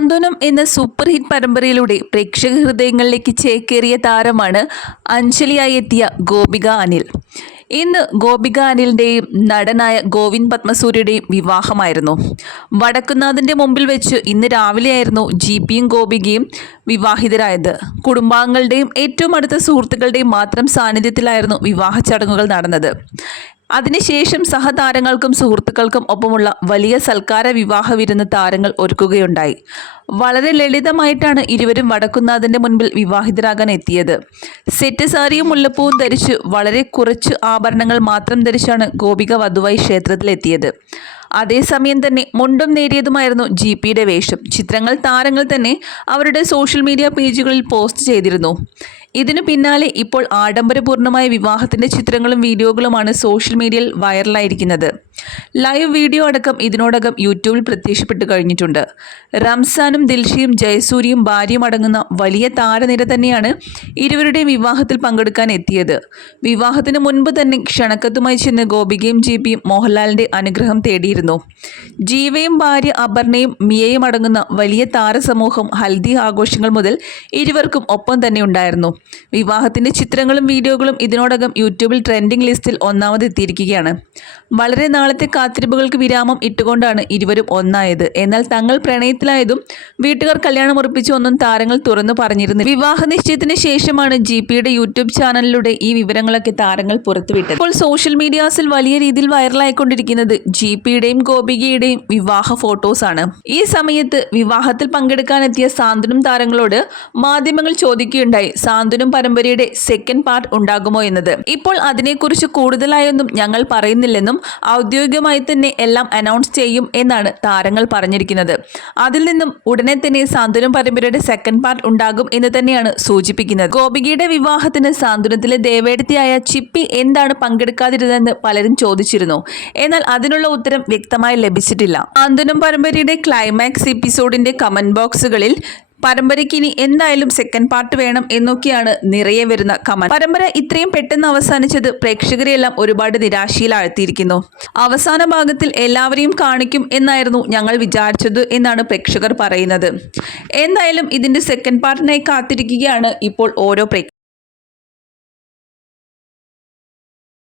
സാന്ത്വനം എന്ന super hit പരമ്പരയിലൂടെ പ്രേക്ഷക ഹൃദയങ്ങളിലേക്ക് ചേക്കേറിയ താരമാണ് അഞ്ജലിയായി എത്തിയ ഗോപിക അനിൽ. ഇന്ന് ഗോപിക അനിലിന്റെയും നടനായ ഗോവിന്ദ് പത്മസൂര്യയുടെയും വിവാഹമായിരുന്നു. വടക്കുന്നാഥിന്റെ മുമ്പിൽ വെച്ച് ഇന്ന് രാവിലെയായിരുന്നു ജി പിയും ഗോപികയും വിവാഹിതരായത്. കുടുംബാംഗങ്ങളുടെയും ഏറ്റവും അടുത്ത സുഹൃത്തുക്കളുടെയും മാത്രം സാന്നിധ്യത്തിലായിരുന്നു വിവാഹ ചടങ്ങുകൾ നടന്നത്. അതിനുശേഷം സഹതാരങ്ങൾക്കും സുഹൃത്തുക്കൾക്കും ഒപ്പമുള്ള വലിയ സൽക്കാര വിവാഹ വിരുന്ന് താരങ്ങൾ ഒരുക്കുകയുണ്ടായി. വളരെ ലളിതമായിട്ടാണ് ഇരുവരും വടക്കുന്നാഥന്റെ മുൻപിൽ വിവാഹിതരാകാൻ എത്തിയത്. സെറ്റ് സാരിയും മുല്ലപ്പൂവും ധരിച്ച് വളരെ കുറച്ച് ആഭരണങ്ങൾ മാത്രം ധരിച്ചാണ് ഗോപിക വധുവായി ക്ഷേത്രത്തിലെത്തിയത്. അതേസമയം തന്നെ മുണ്ടും നേരിയതുമായിരുന്നു ജി പിയുടെ വേഷം. ചിത്രങ്ങൾ താരങ്ങൾ തന്നെ അവരുടെ സോഷ്യൽ മീഡിയ പേജുകളിൽ പോസ്റ്റ് ചെയ്തിരുന്നു. ഇതിനു പിന്നാലെ ഇപ്പോൾ ആഡംബരപൂർണമായ വിവാഹത്തിന്റെ ചിത്രങ്ങളും വീഡിയോകളുമാണ് സോഷ്യൽ മീഡിയയിൽ വൈറലായിരിക്കുന്നത്. ലൈവ് വീഡിയോ അടക്കം ഇതിനോടകം യൂട്യൂബിൽ പ്രത്യക്ഷപ്പെട്ട് കഴിഞ്ഞിട്ടുണ്ട്. റംസാനും ദിൽഷിയും ജയസൂര്യയും ഭാര്യയും അടങ്ങുന്ന വലിയ താരനിര തന്നെയാണ് ഇരുവരുടെയും വിവാഹത്തിൽ പങ്കെടുക്കാൻ എത്തിയത്. വിവാഹത്തിന് മുൻപ് തന്നെ ക്ഷണക്കത്തുമായി ചെന്ന് ഗോപികയും ജി പിയും മോഹൻലാലിന്റെ അനുഗ്രഹം തേടിയിരുന്നു. ജീവയും ഭാര്യ അപർണയും മിയയും അടങ്ങുന്ന വലിയ താരസമൂഹം ഹൽദി ആഘോഷങ്ങൾ മുതൽ ഇരുവർക്കും ഒപ്പം തന്നെ ഉണ്ടായിരുന്നു. വിവാഹത്തിന്റെ ചിത്രങ്ങളും വീഡിയോകളും ഇതിനോടകം യൂട്യൂബിൽ ട്രെൻഡിംഗ് ലിസ്റ്റിൽ ഒന്നാമതെത്തിയിരിക്കുകയാണ് വളരെ നാളത്തെ കാത്തിരിപ്പുകൾക്ക് വിരാമം ഇട്ടുകൊണ്ടാണ് ഇരുവരും ഒന്നായത്. എന്നാൽ തങ്ങൾ പ്രണയത്തിലായതും വീട്ടുകാർ കല്യാണം ഉറപ്പിച്ചു ഒന്നും താരങ്ങൾ തുറന്നു പറഞ്ഞിരുന്നു വിവാഹ നിശ്ചയത്തിന് ശേഷമാണ് ജി പിയുടെ യൂട്യൂബ് ചാനലിലൂടെ ഈ വിവരങ്ങളൊക്കെ താരങ്ങൾ പുറത്തുവിട്ടത്. ഇപ്പോൾ സോഷ്യൽ മീഡിയാസിൽ വലിയ രീതിയിൽ വൈറലായിക്കൊണ്ടിരിക്കുന്നത് ജി പിയുടെയും ഗോപികയുടെയും വിവാഹ ഫോട്ടോസാണ് ഈ സമയത്ത് വിവാഹത്തിൽ പങ്കെടുക്കാനെത്തിയ സാന്ത്വനം താരങ്ങളോട് മാധ്യമങ്ങൾ ചോദിക്കുകയുണ്ടായി സാന്ത്വനം പരമ്പരയുടെ സെക്കൻഡ് പാർട്ട് ഉണ്ടാകുമോ എന്നത്? ഇപ്പോൾ അതിനെക്കുറിച്ച് കൂടുതലായൊന്നും ഞങ്ങൾ പറയുന്നില്ലെന്നും ഔദ്യോഗികമായി തന്നെ എല്ലാം അനൗൺസ് ചെയ്യും എന്നാണ് താരങ്ങൾ പറഞ്ഞിരിക്കുന്നത്. അതിൽ നിന്നും ഉടനെ തന്നെ സാന്ത്വനം പരമ്പരയുടെ സെക്കൻഡ് പാർട്ട് ഉണ്ടാകും എന്ന് തന്നെയാണ് സൂചിപ്പിക്കുന്നത്. ഗോപികയുടെ വിവാഹത്തിന് സാന്ത്വനത്തിലെ ദേവേടത്തിയായ ചിപ്പി എന്താണ് പങ്കെടുക്കാതിരുന്നതെന്ന് പലരും ചോദിച്ചിരുന്നു. എന്നാൽ അതിനുള്ള ഉത്തരം വ്യക്തമായി ലഭിച്ചിട്ടില്ല. അന്തനും പരമ്പരയുടെ ക്ലൈമാക്സ് എപ്പിസോഡിന്റെ കമന്റ് ബോക്സുകളിൽ പരമ്പരയ്ക്ക് ഇനി എന്തായാലും സെക്കൻഡ് പാർട്ട് വേണം എന്നൊക്കെയാണ് നിറയെ വരുന്ന കമന്റ് പരമ്പര ഇത്രയും പെട്ടെന്ന് അവസാനിച്ചത് പ്രേക്ഷകരെയെല്ലാം ഒരുപാട് നിരാശയിലാഴ്ത്തിയിരിക്കുന്നു. അവസാന ഭാഗത്തിൽ എല്ലാവരെയും കാണിക്കും എന്നായിരുന്നു ഞങ്ങൾ വിചാരിച്ചത് എന്നാണ് പ്രേക്ഷകർ പറയുന്നത്. എന്തായാലും ഇതിന്റെ സെക്കൻഡ് പാർട്ടിനായി കാത്തിരിക്കുകയാണ് ഇപ്പോൾ ഓരോ പ്രേക്ഷകർ